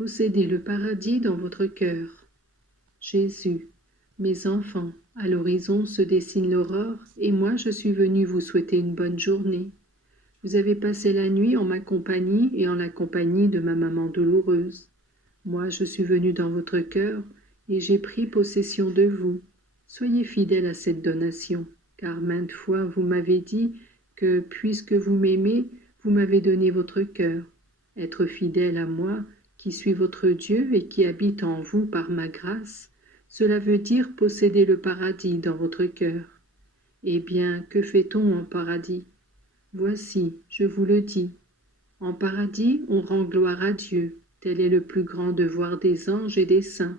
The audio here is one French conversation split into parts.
Possédez le paradis dans votre cœur. Jésus, mes enfants, à l'horizon se dessine l'aurore, et moi je suis venu vous souhaiter une bonne journée. Vous avez passé la nuit en ma compagnie et en la compagnie de ma maman douloureuse. Moi je suis venu dans votre cœur, et j'ai pris possession de vous. Soyez fidèles à cette donation, car maintes fois vous m'avez dit que, puisque vous m'aimez, vous m'avez donné votre cœur. Être fidèle à moi, qui suis votre Dieu et qui habite en vous par ma grâce, cela veut dire posséder le paradis dans votre cœur. Eh bien, que fait-on en paradis? Voici, je vous le dis. En paradis, on rend gloire à Dieu. Tel est le plus grand devoir des anges et des saints.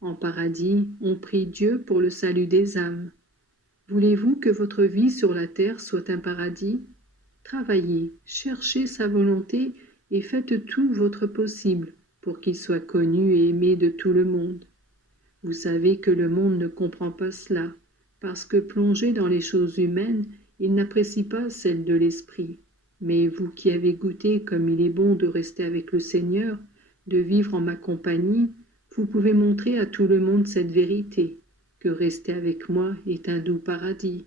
En paradis, on prie Dieu pour le salut des âmes. Voulez-vous que votre vie sur la terre soit un paradis? Travaillez, cherchez sa volonté et faites tout votre possible pour qu'il soit connu et aimé de tout le monde. Vous savez que le monde ne comprend pas cela, parce que plongé dans les choses humaines, il n'apprécie pas celles de l'esprit. Mais vous qui avez goûté comme il est bon de rester avec le Seigneur, de vivre en ma compagnie, vous pouvez montrer à tout le monde cette vérité, que rester avec moi est un doux paradis.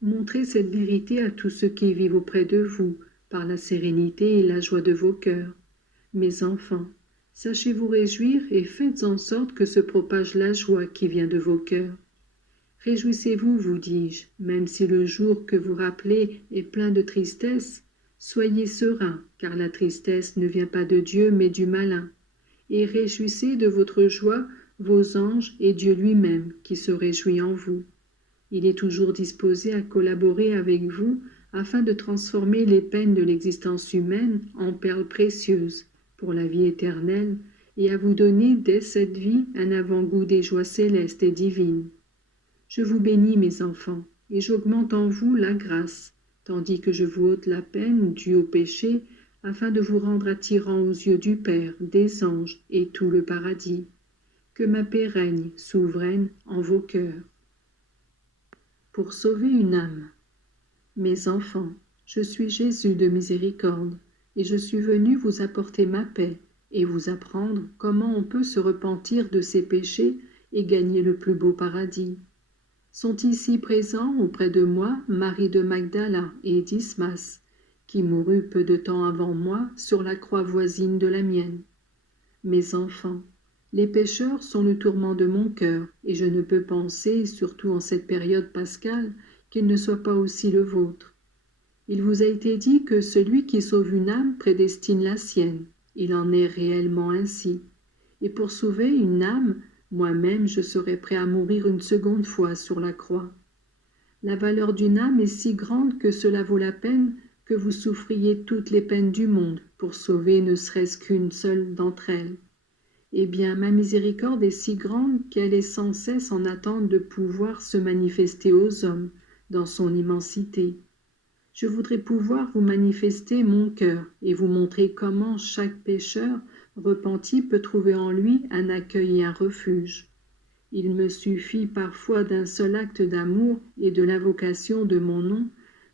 Montrez cette vérité à tous ceux qui vivent auprès de vous, par la sérénité et la joie de vos cœurs. Mes enfants, sachez vous réjouir et faites en sorte que se propage la joie qui vient de vos cœurs. Réjouissez-vous, vous dis-je, même si le jour que vous rappelez est plein de tristesse. Soyez sereins, car la tristesse ne vient pas de Dieu mais du malin. Et réjouissez de votre joie vos anges et Dieu lui-même qui se réjouit en vous. Il est toujours disposé à collaborer avec vous afin de transformer les peines de l'existence humaine en perles précieuses pour la vie éternelle et à vous donner dès cette vie un avant-goût des joies célestes et divines. Je vous bénis, mes enfants, et j'augmente en vous la grâce, tandis que je vous ôte la peine due au péché, afin de vous rendre attirant aux yeux du Père, des anges et tout le paradis. Que ma paix règne souveraine en vos cœurs. Pour sauver une âme. Mes enfants, je suis Jésus de miséricorde, et je suis venu vous apporter ma paix, et vous apprendre comment on peut se repentir de ses péchés et gagner le plus beau paradis. Sont ici présents auprès de moi Marie de Magdala et Dismas, qui mourut peu de temps avant moi sur la croix voisine de la mienne. Mes enfants, les pécheurs sont le tourment de mon cœur, et je ne peux penser, surtout en cette période pascale, qu'il ne soit pas aussi le vôtre. Il vous a été dit que celui qui sauve une âme prédestine la sienne. Il en est réellement ainsi. Et pour sauver une âme, moi-même je serais prêt à mourir une seconde fois sur la croix. La valeur d'une âme est si grande que cela vaut la peine que vous souffriez toutes les peines du monde pour sauver ne serait-ce qu'une seule d'entre elles. Eh bien, ma miséricorde est si grande qu'elle est sans cesse en attente de pouvoir se manifester aux hommes dans son immensité. Je voudrais pouvoir vous manifester mon cœur et vous montrer comment chaque pécheur repenti peut trouver en lui un accueil et un refuge. Il me suffit parfois d'un seul acte d'amour et de l'invocation de mon nom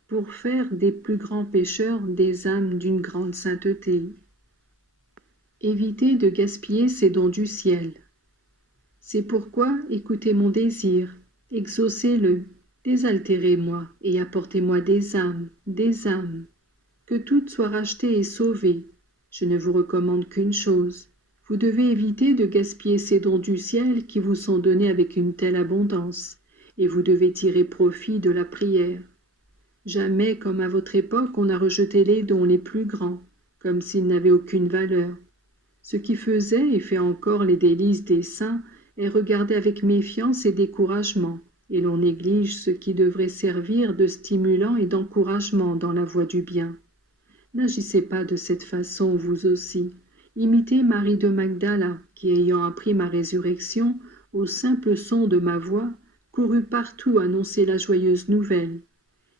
pour faire des plus grands pécheurs des âmes d'une grande sainteté. Évitez de gaspiller ces dons du ciel. C'est pourquoi écoutez mon désir, exaucez-le, désaltérez-moi et apportez-moi des âmes, que toutes soient rachetées et sauvées. Je ne vous recommande qu'une chose. Vous devez éviter de gaspiller ces dons du ciel qui vous sont donnés avec une telle abondance, et vous devez tirer profit de la prière. Jamais, comme à votre époque, on a rejeté les dons les plus grands, comme s'ils n'avaient aucune valeur. Ce qui faisait et fait encore les délices des saints est regardé avec méfiance et découragement, et l'on néglige ce qui devrait servir de stimulant et d'encouragement dans la voie du bien. N'agissez pas de cette façon, vous aussi. Imitez Marie de Magdala, qui, ayant appris ma résurrection, au simple son de ma voix, courut partout annoncer la joyeuse nouvelle.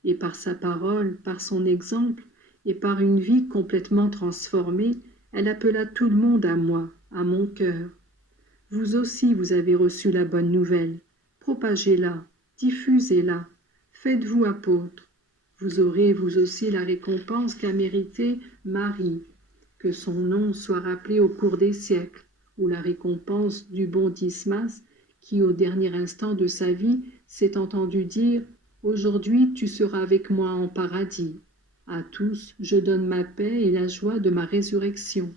Et par sa parole, par son exemple, et par une vie complètement transformée, elle appela tout le monde à moi, à mon cœur. Vous aussi, vous avez reçu la bonne nouvelle. Propagez-la, diffusez-la, faites-vous apôtres. Vous aurez, vous aussi, la récompense qu'a méritée Marie, que son nom soit rappelé au cours des siècles, ou la récompense du bon Dismas, qui au dernier instant de sa vie s'est entendu dire « Aujourd'hui tu seras avec moi en paradis. À tous je donne ma paix et la joie de ma résurrection. »